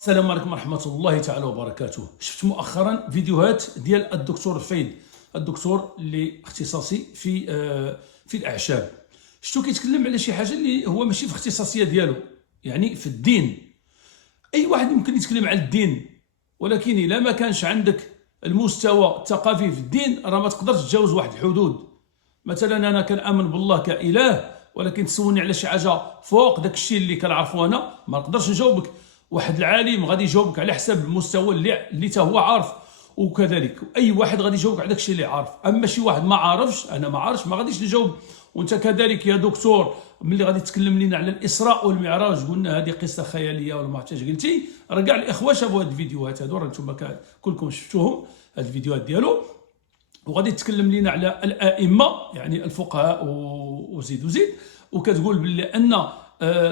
السلام عليكم ورحمة الله تعالى وبركاته. شفت مؤخرا فيديوهات ديال الدكتور الفايد، الدكتور اللي اختصاصي في الأعشاب. شفتو كيتكلم على شي حاجة اللي هو ماشي في الاختصاصية ديالو، يعني في الدين. أي واحد ممكن يتكلم على الدين، ولكن إلا ما كانش عندك المستوى الثقافي في الدين راه ما تقدرش تجاوز واحد الحدود. مثلا أنا كنآمن بالله كإله، ولكن تسولني على شي حاجة فوق داك الشيء اللي كنعرفو أنا ما نقدرش نجاوبك. واحد العالم غادي يجاوبك على حسب المستوى اللي تا هو عارف، وكذلك اي واحد غادي يجاوبك على داك الشيء اللي عارف. اما شي واحد ما عارفش، انا ما عارفش، ما غاديش نجاوب. وانت كذلك يا دكتور، ملي غادي تكلم لنا على الاسراء والمعراج قلنا هذه قصه خياليه ولا ما عرفتش قلتي، راه كاع الاخوه شافوا هاد الفيديوهات هادو، راه نتوما كلكم شفتوهم هاد الفيديوهات ديالو. وغادي تتكلم لنا على الائمه، يعني الفقهاء وزيد وكتقول بلي ان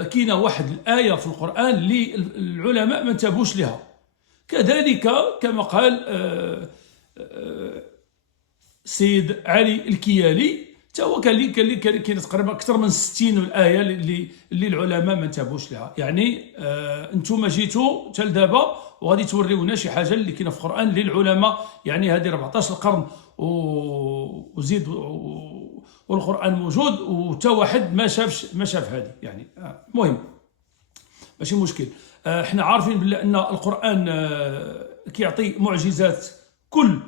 كاينه واحد الايه في القران اللي العلماء ما انتبهوش لها. كذلك كما قال سيد علي الكيالي، حتى هو كاين تقريبا اكثر من 60 ايه اللي العلماء ما انتبهوش لها. يعني انتم جيتوا حتى لدابا وغادي توريونا شي حاجه اللي كاينه في القران للعلماء، يعني هذه 14 قرن وزيد والقران موجود، وتا واحد ما شاف هذه. يعني مهم ماشي مشكل. احنا عارفين بلي ان القران كيعطي معجزات، كل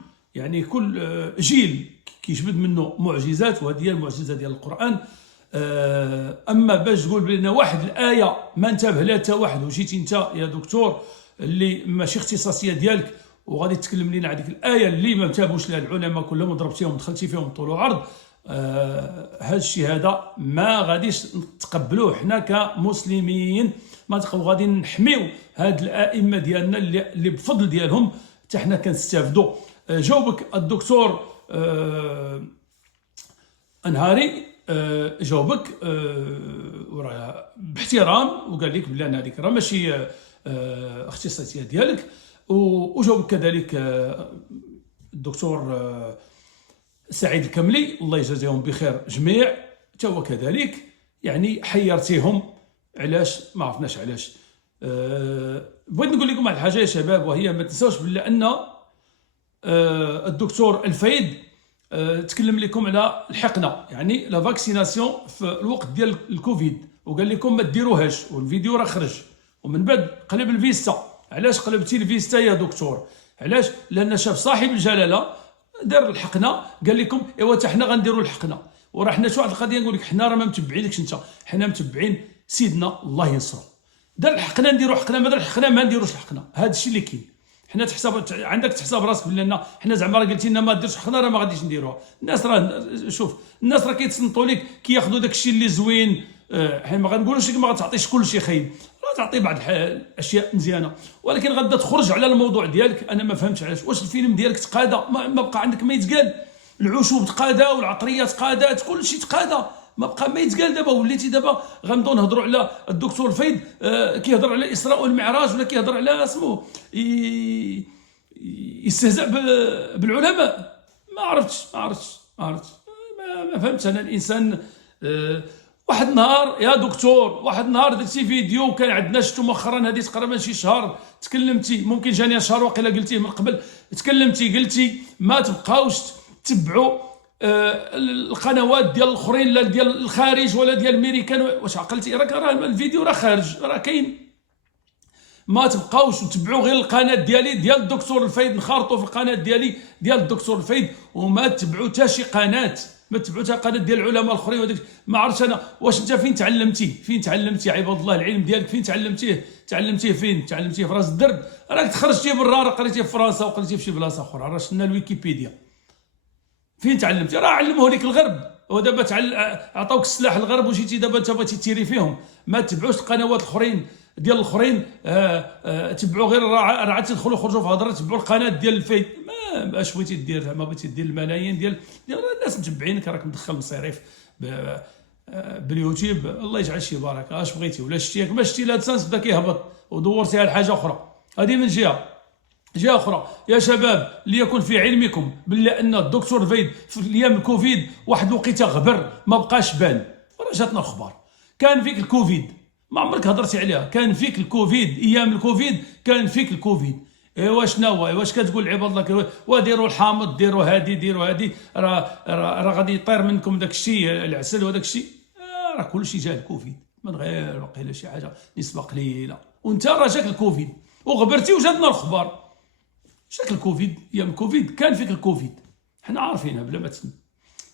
جيل كيجبد منه معجزات، وهذه هي المعجزه ديال القران. اما باش تقول بلي واحد الايه ما انتبه لها حتى واحد، وجيتي انت يا دكتور اللي ماشي اختصاصيه ديالك وغادي تكلم لنا على ديك الايه اللي ما انتبهوش لها العلماء كلهم وضربتيهم ودخلتي فيهم طول وعرض، هذا الشيء هذا ما غاديش نتقبلوه حنا كمسلمين. ما غادي نحميو هاد الائمه ديالنا اللي بفضل ديالهم حتى حنا كنستافدوا. جاوبك الدكتور انهاري، جاوبك باحترام وقال لك بلي انا هذيك راه ماشي اختصاصيه ديالك. وجاوبك كذلك الدكتور سعيد الكملي، الله يجازيهم بخير جميع، حتى هو كذلك. يعني حيرتيهم، علاش ما عرفناش علاش. بغيت نقول لكم واحد الحاجه يا شباب، وهي ما تنساوش بلي ان الدكتور الفايد تكلم لكم على الحقنه، يعني لا فاكسيناسيون في الوقت ديال الكوفيد، وقال لكم ما ديروهاش، والفيديو راه خرج. ومن بعد قلب الفيستا. علاش قلبتي الفيستا يا دكتور؟ علاش؟ لان شاف صاحب الجلاله دار الحقنه، قال لكم ايوا حتى حنا غنديروا الحقنه. وراه حنا شو واحد القضيه نقول لك، حنا راه ما متبعينكش انت، حنا متبعين سيدنا الله ينصرو. دار الحقنه نديروا حقنه، ما دار الحقنه ما نديروش الحقنه. هذا الشيء اللي كاين. حنا عندك تحسب راسك بلي حنا زعما راه قلتي لنا ما ديرش حقنه راه ما غاديش نديروها. الناس راه شوف، الناس راه كيتصنتوا لك، كياخذوا داك الشيء اللي زوين. حنا ما غنقولوش لك ما غتعطيش كل شيء خايب، راه تعطي بعض الاشياء مزيانه، ولكن غادا تخرج على الموضوع ديالك. انا ما فهمتش علاش. واش الفيلم ديالك تقادا؟ ما بقى عندك ما يتقال. العشوب تقادا والعطريه تقادات، كل شيء تقادا، ما بقى ما يتقال. دابا وليتي دابا غنبداو نهضروا على الدكتور الفايد كيهضر على الاسراء والمعراج، ولا كيهضر على اسمه يستهزأ بالعلماء. ما عرفتش ما فهمتش انا الانسان. واحد النهار يا دكتور، واحد النهار درتي فيديو، وكان عندنا شفتو مؤخرا هذه تقريبا شي شهر، تكلمتي، ممكن جاني شهر واقيلا قلتيه من قبل، تكلمتي قلتي ما تبقاوش تتبعوا القنوات ديال الاخرين، لا ديال الخارج ولا ديال الميريكان. واش عقلتي؟ راه الفيديو راه خارج، راه كاين. ما تبقاوش تتبعوا غير القناه ديالي ديال الدكتور الفايد، نخرطوا في القناه ديالي ديال الدكتور الفايد، وما تتبعوا حتى شي قناه، ما تتبعوا حتى قناه ديال العلماء الاخرين. ما عرفتش انا واش انت فين تعلمتي عباد الله العلم ديالك فين تعلمتيه فين تعلمتيه؟ في راس الدرب؟ راك تخرجتي برا، راه قريتيه في فرنسا وقريتيه في شي بلاصه اخرى، راه شفنا الويكيبيديا. فين تعلمتي؟ راه علموه لك الغرب، ودابا عطاوك السلاح الغرب وجيتي دابا انت بغيتي تيري فيهم. ما تتبعوش القنوات الاخرين ديال الاخرين، تبعوا غير راه عاد تدخلوا خرجوا في هضره، تبعوا القناه ديال الفايد. ما اش بغيتي دير؟ زعما بغيتي دير الملايين ديال الناس متبعينك، راك مدخل مصاريف باليوتيوب، الله يجعل شي بركه. اش بغيتي؟ ولا شتيك ما شتي لادسانس بدا كيهبط ودورتيها لحاجه اخرى. هذه من جهه اخرى يا شباب، ليكن في علمكم بالله ان الدكتور فايد في الايام الكوفيد واحد الوقيته غبر ما بقاش بان، راه جاتنا الاخبار كان فيك الكوفيد ما عمرك هضرتي عليها. كان فيك الكوفيد، ايام الكوفيد كان فيك الكوفيد. ايوا شنو هو؟ واش كتقول عباد الله وديروا الحامض، ديروا هادي، ديروا هادي، راه غادي يطير منكم داك الشيء، العسل وداك الشيء. راه كلشي جا الكوفيد من غير وقيله شي حاجه نسبه قليله، وانت راه جاك الكوفيد وغبرتي وجاتنا الخبر. جاك الكوفيد، ايام الكوفيد كان فيك الكوفيد، حنا عارفينها بلا ما تسمع.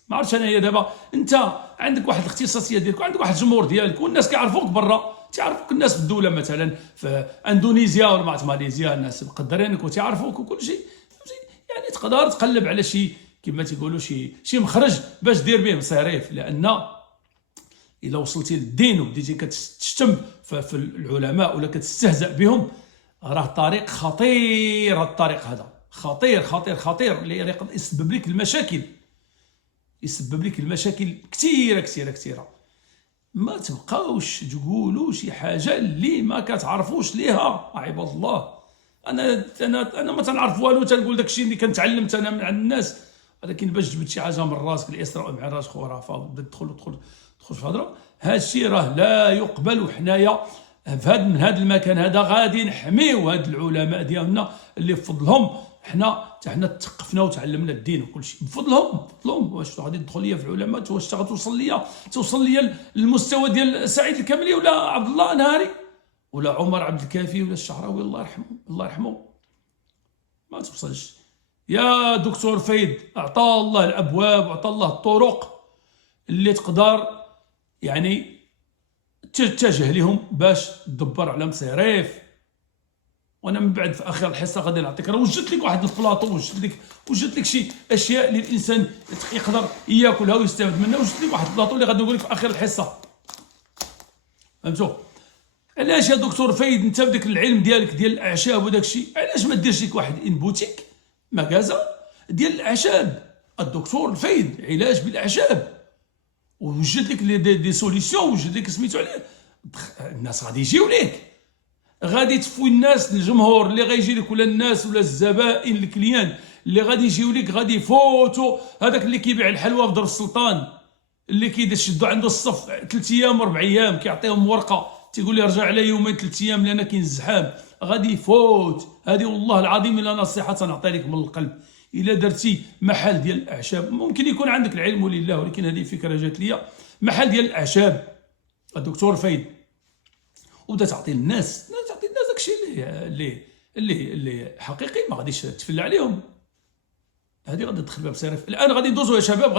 ما عرفتش انايا دابا انت عندك واحد الاختصاصيه ديالك وعندك واحد الجمهور ديالك والناس كيعرفوك برا، تعرفوك الناس في الدوله مثلا في اندونيسيا ولا ما عرفت ماليزيا، الناس مقدرينك وتعرفوك وكل شيء. يعني تقدر تقلب على شي كما تيقولوا شي مخرج باش دير به مصاريف، لان الا وصلتي للدين وبديتي كتشتم في العلماء ولا كتستهزأ بهم، راه طريق خطير. هذا الطريق هذا خطير خطير خطير، اللي يقدر يسبب لك المشاكل، يسبب لك المشاكل كثيره كثيره كثيره. ما تبقاوش تقولوا شي حاجه اللي ما كتعرفوش ليها عباد الله. انا ما تنعرف والو، تنقول داك الشيء اللي كنتعلمت انا من عند الناس، ولكن باش جبت شي حاجه من راسك، الاسراء والمعراج خرافه، وبدا تدخل في هضره، هذا الشيء راه لا يقبل. وحنايا من هذا المكان هذا غادي نحميو هاد العلماء ديالنا اللي بفضلهم حنا تثقفنا وتعلمنا الدين وكل شيء، بفضلهم. واش غادي تدخل ليا في العلماء، واش توصل ليا للمستوى ديال سعيد الكاملي ولا عبد الله نهاري ولا عمر عبد الكافي ولا الشعراوي الله يرحمه؟ ما توصلش. يا دكتور فايد، اعطى الله الابواب وعطى الله الطرق اللي تقدر يعني تتجه لهم باش تدبر على مصاريف. وانا من بعد في اخر الحصه غادي نعطيك، راه وجدت لك واحد البلاطو، وجدت لك شي اشياء اللي الانسان يقدر ياكلها ويستافد منها. وجدت لك واحد البلاطو اللي غادي نقول لك في اخر الحصه. فهمتوا علاش يا دكتور فايد انت بداك العلم ديالك ديال الاعشاب وداك الشيء، علاش ما ديرش لك واحد ان بوتيك مغازا ديال الاعشاب؟ الدكتور الفايد علاج بالاعشاب، ووجد لك دي سوليسيون، وجد لك سميتو عليه. الناس غادي يجيو ليك، غادي تفوي الناس، الجمهور اللي غيجي لك ولا الناس ولا الزبائن الكليان اللي غادي يجيو لك غادي يفوتوا هذاك اللي كيبيع الحلوى في در السلطان، اللي كيشدوا عنده الصف 3 ايام و4 ايام، كيعطيهم ورقه تيقول لي رجع على يومين 3 ايام لان كاين الزحام، غادي يفوت. هذه والله العظيم الا نصيحه تنعطي لك من القلب، الا درتي محل ديال الاعشاب، ممكن يكون عندك العلم ولله، ولكن هذه فكره جات ليا، محل ديال الاعشاب الدكتور فايد، وبدا تعطي الناس داكشي اللي حقيقي، ما غاديش تفلى عليهم. هذه غادي تدخل بها بصرف. الان غادي ندوزو يا شباب،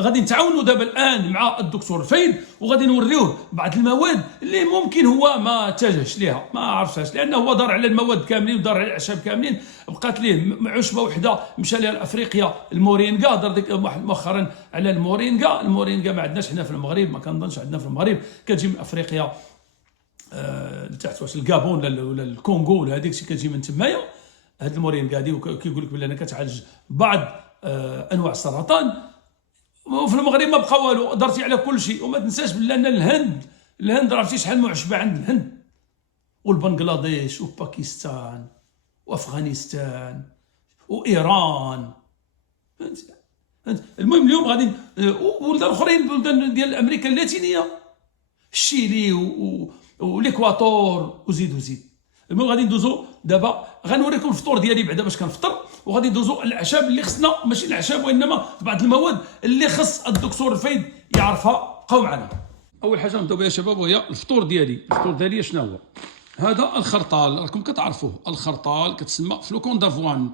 غادي نتعاونوا دابا الان مع الدكتور فايد، وغادي نوريوه بعض المواد اللي ممكن هو ما اتجهش ليها، ما عرفهاش، لانه هو دار على المواد كاملين ودار على الاعشاب كاملين. بقات ليه عشبه وحده مشى لها لافريقيا، المورينغا، دار ديك مؤخرا على المورينغا ما عندناش حنا في المغرب، ما كنظنش عندنا في المغرب، كتجي من افريقيا لتحت، واش الكابون ولا الكونغو ولا هذيك الشيء كتجي من تمايا. هاد المورينغا هادي كيقول لك بلي انا كتعالج بعض انواع السرطان. وفي المغرب ما بقى والو، درتي على كل شيء. وما تنساش بلي ان الهند عرفتي شحال معشبه عند الهند والبنغلاديش وباكستان وافغانستان وايران. المهم اليوم غادي وبلدان اخرين، بلدان ديال امريكا اللاتينيه، الشيلي والاكواتور، وزيد. المهم غادي ندوزو دابا، غنوريكم الفطور ديالي بعدا باش كنفطر، وغادي ندوزو الاعشاب اللي خصنا، ماشي الاعشاب وانما بعض المواد اللي خص الدكتور الفايد يعرفها. بقاو معنا. اول حاجه نبداو بها يا شباب وهي الفطور ديالي شنو هو؟ هذا الخرطال، راكم كتعرفوه، الخرطال كتسمى فلوكون دافوان،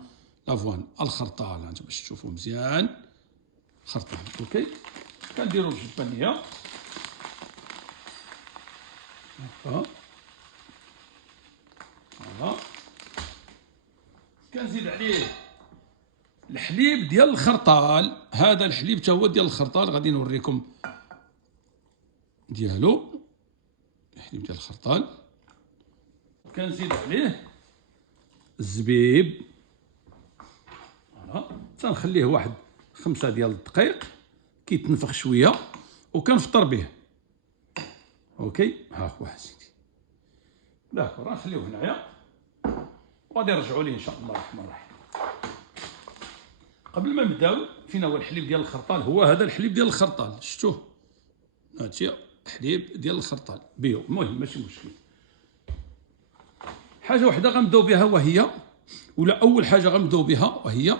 الخرطال، انت باش تشوفوه مزيان، خرطال. اوكي، كنديرو الجبانيه هكا، كنزيد عليه الحليب ديال الخرطال. هذا الحليب تا هو ديال الخرطال، غادي نوريكم ديالو، الحليب ديال الخرطال. كنزيد عليه الزبيب، تنخليه واحد 5 ديال الدقائق كيتنفخ شويه وكنفطر به. اوكي، ها هو سيدي، داكور، غنخليوه هنايا وغادي نرجعوا ليه ان شاء الله الرحمن الرحيم. قبل ما نبداو، فين هو الحليب ديال الخرطال؟ هو هذا الحليب ديال الخرطال، شفتوه؟ هاتي حليب ديال الخرطال بيو، المهم ماشي مشكل. حاجه وحده غنبداو بها وهي، ولا اول حاجه غنبداو بها وهي،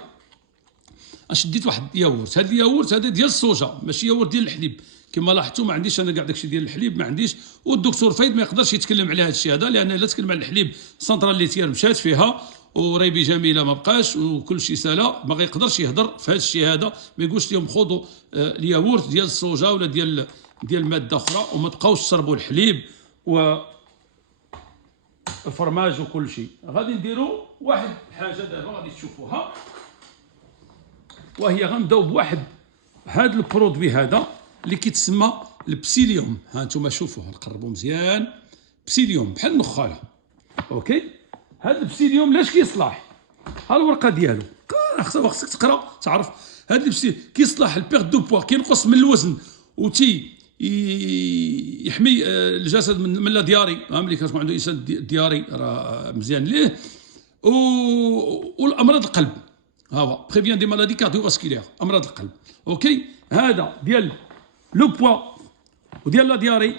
شديت واحد الياغورت. هذا الياغورت هذا ديال الصوجه ماشي ياغورت ديال الحليب، كما لاحظتوا ما عنديش انا كاع داكشي ديال الحليب ما عنديش، والدكتور فايد ما يقدرش يتكلم على هذا الشيء هذا، لان الا تكلم على الحليب سنترال ليتير مشات فيها، وريبي جميله ما بقاش، وكل شيء سالا، ما غيقدرش يهضر في هذا الشيء هذا، ما يقولش لهم خذوا الياغورت ديال الصوجه ولا ديال ماده اخرى، وما تبقاوش تشربوا الحليب و الفرماج وكل شيء. غادي نديروا واحد الحاجه دابا غادي تشوفوها، وهي غنبداو بواحد هذا البرودوي هذا اللي كيتسمى البسيليوم. ها انتم شوفوه، نقربوا مزيان. بسيليوم بحال النخاله. اوكي، هذا البسيليوم لاش كيصلح؟ ها الورقه ديالو، خصك تقرا تعرف. هذا البسيليوم كيصلح البيغ دو بوا، كينقص من الوزن وتي يحمي الجسد من لا دياري. ملي كتكون عنده انسان دياري راه مزيان ليه، والامراض القلب. ها هو بريفيان دي مالادي كارديوفاسكولير، امراض القلب. اوكي، هذا ديال لو بوا وديال لا دياري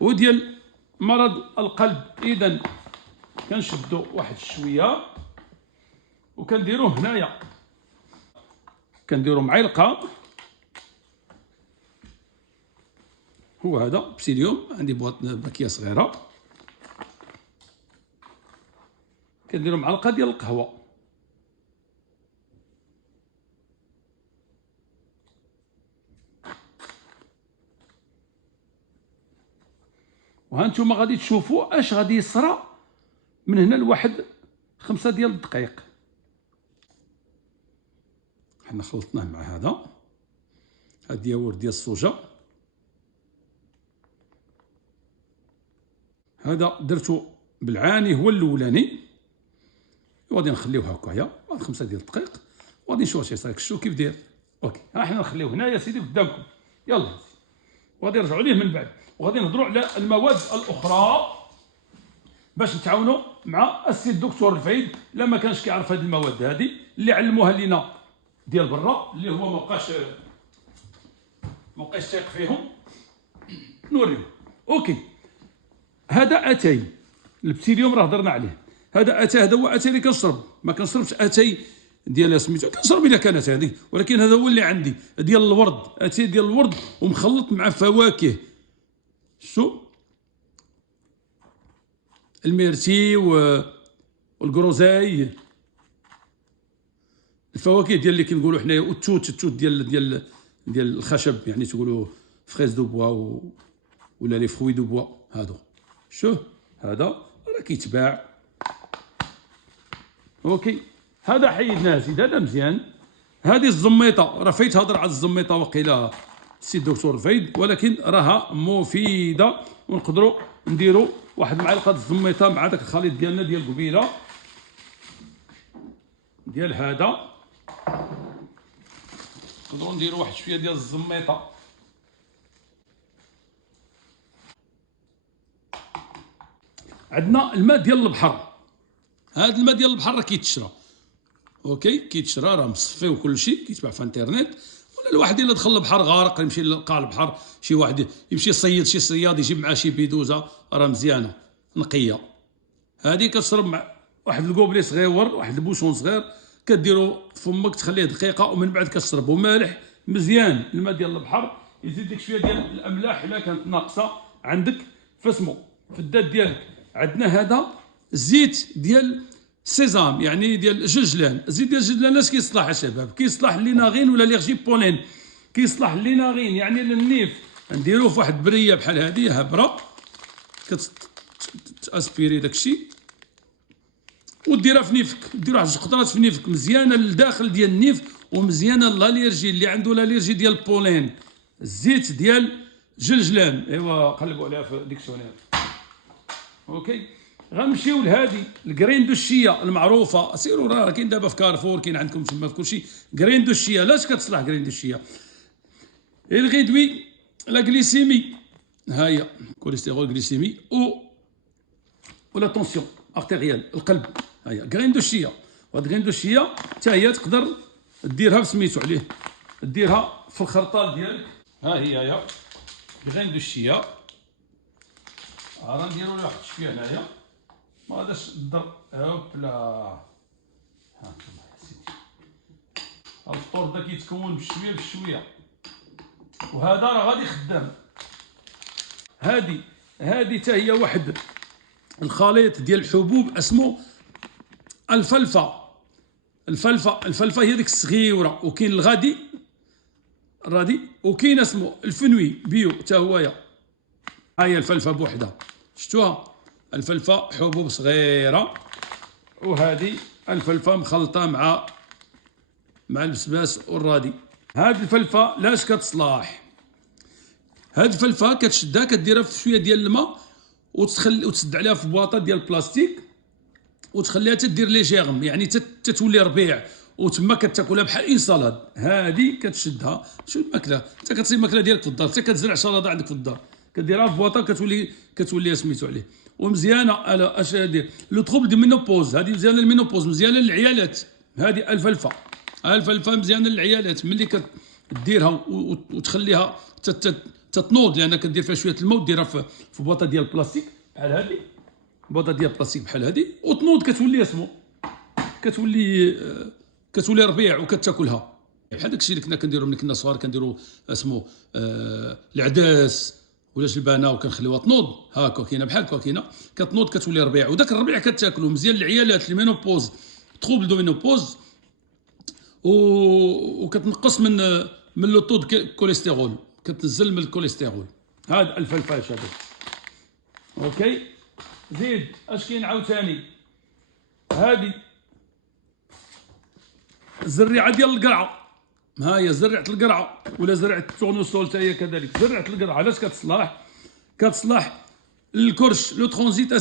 وديال مرض القلب. اذا كنشدوا واحد شويه وكنديروه هنايا، كنديروا معلقه. هو هذا بسيليوم، عندي باكيه صغيره، كنديروا معلقه ديال القهوه. وها نتوما غادي تشوفوا اش غادي يصرى من هنا لواحد 5 ديال الدقائق. حنا خلطناه مع هذا الياغورت ديال الصوجه، هذا درتو بالعاني هو الاولاني، وغادي نخليوه هكايا بعد 5 ديال الدقائق، وغادي نشوف واش يصير. شوف كيف داير. اوكي، ها حنا نخليوه هنا يا سيدي قدامكم. يلا وغادي نرجعوا ليه من بعد، وغادي نهضروا على المواد الاخرى باش نتعاونوا مع السي الدكتور الفايد، لما كانش كيعرف هذه المواد هذه اللي علموها لينا ديال برا، اللي هو ما بقاش تايق فيهم. نوريهم. اوكي، هذا اتاي البسيليوم راه هضرنا عليه. هذا اتاي، هذا هو اتاي اللي كنشرب، ما كنشربش اتاي ديال سميتو، كنشرب الا كانت هذه، ولكن هذا هو اللي عندي ديال الورد، اتاي ديال الورد ومخلط مع فواكه. شو الميرتي والكروزاي، الفواكه ديال اللي كنقولوا حنايا، والتوت ديال الخشب، يعني تقولوا فريز دو بوا ولا لي فروي دو بوا. هادو شوف هذا راه كيتباع. اوكي، هذا حيدناه زيد، هذا مزيان. هذه الزميطه راه فايت هضر على الزميطه وقيله السي الدكتور فايد، ولكن راها مفيده، ونقدروا نديروا واحد معلقه الزميطه مع داك الخليط ديالنا ديال قبيله ديال هذا. نقدروا نديروا واحد شويه ديال الزميطه. عندنا الماء ديال البحر، هذا الماء ديال البحر راه كيتشرى. اوكي، كيتشرى راه مصفي وكل شيء، كيتباع في انترنت. ولا الواحد الا دخل البحر غارق يمشي لقاع البحر، شي واحد يمشي يصيد شي صياد يجيب معاه شي بيدوزه راه مزيانه نقيه. هذه كتشرب مع واحد الكوبلي صغير، واحد البوشون صغير، كديرو فمك تخليه دقيقه، ومن بعد كتشربو مالح مزيان. الماء ديال البحر يزيد لك شويه ديال الاملاح الا كانت ناقصه عندك فاسمو في الدات ديالك. عندنا هذا الزيت ديال سيزام، يعني ديال الجلجلان. الزيت ديال الجلجلان اش كيصلح يا شباب؟ كيصلح ليناغين ولا ليرجي بولين. كيصلح ليناغين يعني للنيف، نديروه في واحد بريه بحال هذه هبره، كتاسبيري داكشي وديرها في نيفك، دير واحد 2 قطرات في نيفك، مزيانه للداخل ديال النيف ومزيانه لاليرجي اللي عنده لاليرجي ديال البولين. الزيت ديال جلجلان، ايوا قلبوا عليها في ديكسيونير. اوكي، غنمشيو لهادي الكرين دو الشيا المعروفه. سيروا راه كاين دابا في كارفور، كاين عندكم تما في كلشي كرين دو الشيا. لاش كتصلح كرين دو الشيا؟ الغيدوي لا غليسيمي، ها هي كوليسترول غليسيمي ولا طونسيون ارتيريال القلب. ها هي كرين دو الشيا. وهاد كرين دو الشيا حتى هي تقدر ديرها بسميتو عليه، ديرها في الخرطال ديالك. ها هي كرين دو الشيا غنديرو ليه واحد الشويه هنايا، ما غاداش الضر. هوبلا، ها انتما يا سيدي، هاد الطور دا كيتكون بشويه بشويه، وهذا راه غادي خدام. هادي حتى هي واحد الخليط ديال الحبوب اسمه الفلفه. الفلفه هي ديك الصغيره، وكاين الرادي، وكاين اسمه الفنوي بيو حتى هويا. ها هي الفلفه بوحدها، شفتوها؟ الفلفه حبوب صغيره، وهذه الفلفه مخلطه مع البسباس والرادي. هاد الفلفه لاش كتصلاح؟ هاد الفلفه كتشدها كديرها في شويه ديال الماء وتسد عليها في بواطه ديال البلاستيك وتخليها تدير لي جيرم، يعني تتولي ربيع، وتما كتاكلها بحال انسالاد. هادي كتشدها شو الماكله، انت كتصيب الماكله ديالك في الدار، انت كتزرع شلاضه عندك في الدار، كديرها في بواطه كتولي سميتو عليه. ومزيانه على اش هادي لو تروبل دي مينوبوز، هادي مزيانه للمينوبوز، مزيانه للعيالات. هادي الفلفه مزيانه للعيالات، ملي كديرها وتخليها تتنوض، لان كدير فيها شويه الماء وديرها في بواطه ديال البلاستيك بحال هادي، بواطه ديال البلاستيك بحال هادي، وتنوض كتولي كتولي ربيع وكتاكلها بحال داكشي اللي كنا كنديرو ملي كنا صغار، كنديرو اسمو العداس ولا جلبانه وكنخليوها تنوض هاكا، كاينه بحال هكا، كاينه كتنوض كتولي ربيع، وداك الربيع كتاكلو. مزيان للعيالات اللي مينوبوز، تروبل دو مينوبوز، وكتنقص من لو طو دو كوليسترول، كتنزل من الكوليسترول. هذا الفلفل يا شباب. اوكي، زيد اش كاين عاوتاني؟ هذه الزريعه ديال القرعه، ها هي زريعه القرعه ولا زريعه التورنوسول حتى هي كذلك. زريعه القرعه علاش كتصلح الكرش، لو ترانزيت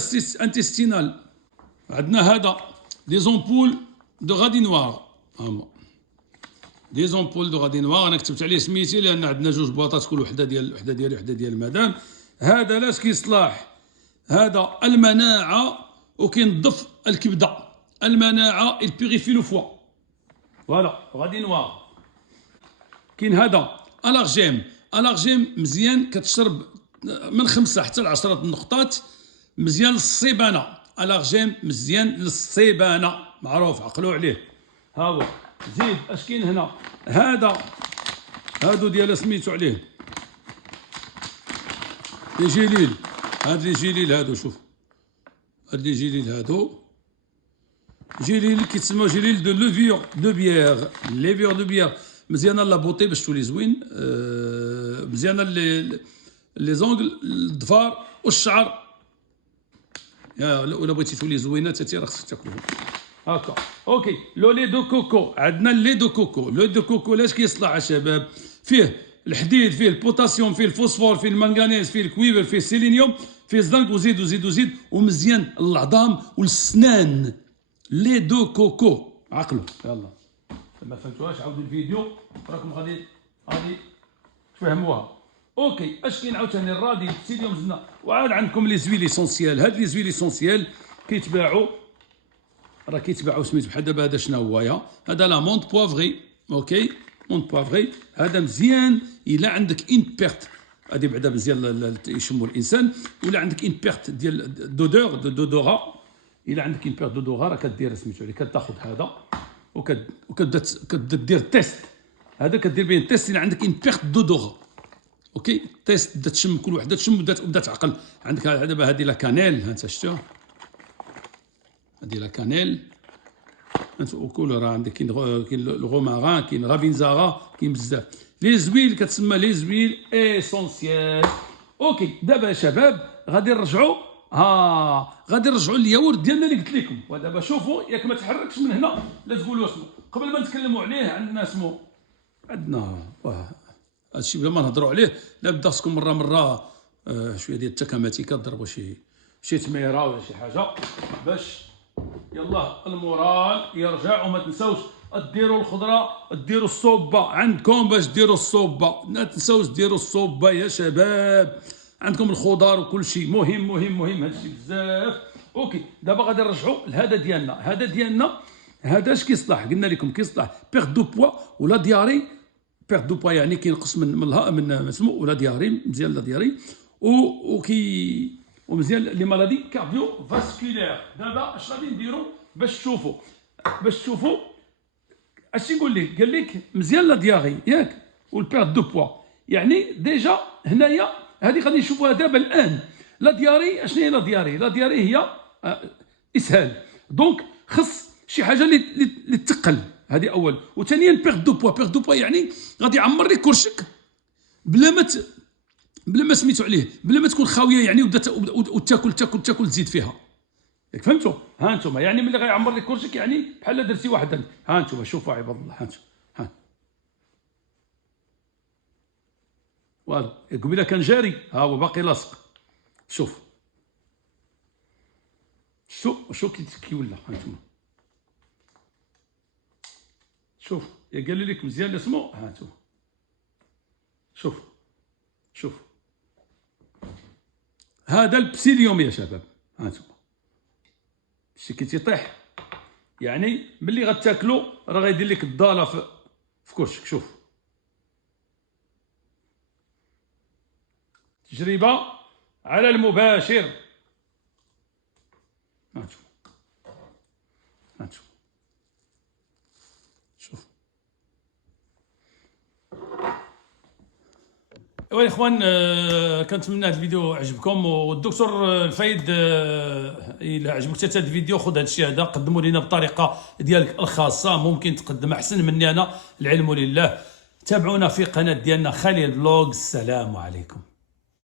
انتستينال. عندنا هذا دي زومبول دو غادي نوار، دي زومبول دو غادي نوار، انا كتبت عليه سميتي لان عندنا جوج بواطات، كل وحده ديالي وحده ديال المدام. هذا لاش كيصلاح؟ هذا المناعه، وكينظف الكبده. المناعه البيغيفي لو فوا، فوالا غادي نوار. كاين هذا الارجيم مزيان، كتشرب من 5 حتى ل 10 نقطات، مزيان للصيبانه. الارجيم مزيان للصيبانه، معروف، عقلوا عليه. ها هو. زيد اش كاين هنا؟ هادو ديال سميتو عليه لي جيليل. هاد لي جيليل هادو، شوف هاد لي جيليل هادو، جيليل كيتسمى جيليل دو لوفيور دو بيير. ليفيور دو بيير مزيانه لا بوطي باش تولي زوين، مزيانه لي زونغل، الظفار والشعر، ولا بغيتي تولي زوينه حتى راه خصك تاكلهم هكا. اوكي، لو لي دو كوكو. عندنا لي دو كوكو. لو دو كوكو لاش كيصلح يا شباب؟ فيه الحديد، فيه البوتاسيوم، فيه الفوسفور، فيه المنغنيز، فيه الكويبر، فيه السيلينيوم، فيه الزنك، وزيد، ومزيان للعظام والسنان. لي دو كوكو، عقلوا يلا. ما فهمتوهاش عاودوا الفيديو، راكم غادي تفهموها. اوكي، اش كاين عاوتاني؟ الرادي، السيليوم، زدنا. وعاد عندكم لي زويل اسونسيال. هاد لي زويل اسونسيال كيتباعوا سميتو بحال دابا هذا شنو هو؟ هذا لا مونت بوافغي. اوكي، مونت بوافغي هذا مزيان الا عندك ان بيرت، هذه بعدا مزيان يشمو الانسان، ولا عندك ان بيرت ديال دودورا، الا عندك ان بيرت دودورا راه كدير سميتو عليه، كتاخذ هذا وكتبدا دير تيست. هذا كدير به تيست الا عندك ان بيرت دودورا. اوكي، تيست بدات تشم، كل وحده تشم وبدات تعقل. عندك دابا هذه لا كانيل، ها انت شفتوها، هذه لا كانيل، وكل راه عندك كاين الغوماران، كاين غافينزارا، كاين بزاف لي زويل كتسمى لي زويل اسونسيال. اوكي، دابا يا شباب غادي نرجعوا للياورت ديالنا اللي قلت لكم. ودابا شوفوا، ياك ما تحركش من هنا لا تقولوا اسمه قبل ما نتكلموا عليه. عندنا اسمه، عندنا هادشي بلا ما نهضروا عليه، لابد خصكم مره شويه ديال التكاماتي، كضربوا شي تميره ولا شي حاجه باش يلا المورال يرجع. وما تنساوش ديروا الخضره، ديروا الصوبه عندكم باش ديروا الصوبه، ما تنساوش ديروا الصوبه يا شباب. عندكم الخضار وكل شيء مهم هادشي بزاف. اوكي، دابا غادي نرجعوا لهذا ديالنا. هذا اش كيصلح؟ قلنا لكم كيصلح بيرت دو بوا ولا دياري. بيرت دو بوا يعني كينقص من اسمه، ولا دياري، مزيان لا دياري. وكي ومزيان لي مالادي كارديو فاسكولير. دابا اش غادي نديرو باش تشوفوا اش يقول لك؟ قال لك مزيان لا دياغي ياك والبيرت دو بوا. يعني ديجا هنايا هذه غادي نشوفوها دابا الان. لا دياري اشنو هي لا دياري؟ لا دياري هي اسهال، دونك خص شي حاجه اللي تثقل، هذه اول. وثانيا بيرت دو بوا. بيرت دو بوا يعني غادي يعمر لك كرشك بلا ما سميتو عليه، بلا ما تكون خاويه يعني وتاكل تاكل تاكل تزيد فيها. ياك فهمتوا؟ ها انتم يعني ملي غيعمر لك كرشك يعني بحال درتي واحد. ها انتم شوفوا عباد الله، ها انتم ها والو قبيله كان جاري، ها هو باقي لاصق. شوف شو كي ولا. ها انتم شوف يا قال لك مزيان اسمو. ها انتم شوف هذا البسيليوم يا شباب. ها انتم شتي كي تيطيح يعني ملي غتاكلو راه غيدير لك الضاله في كرشك. شوف تجربه على المباشر. ها انتم شوف. ايوا الاخوان، كنتمنى هذا الفيديو عجبكم. والدكتور الفايد الا عجبك حتى هذا الفيديو خذ هذا الشيء هذا قدمه لنا بطريقه ديالك الخاصه، ممكن تقدم احسن مني انا، العلم لله. تابعونا في قناه ديالنا خليل فلوغ. السلام عليكم.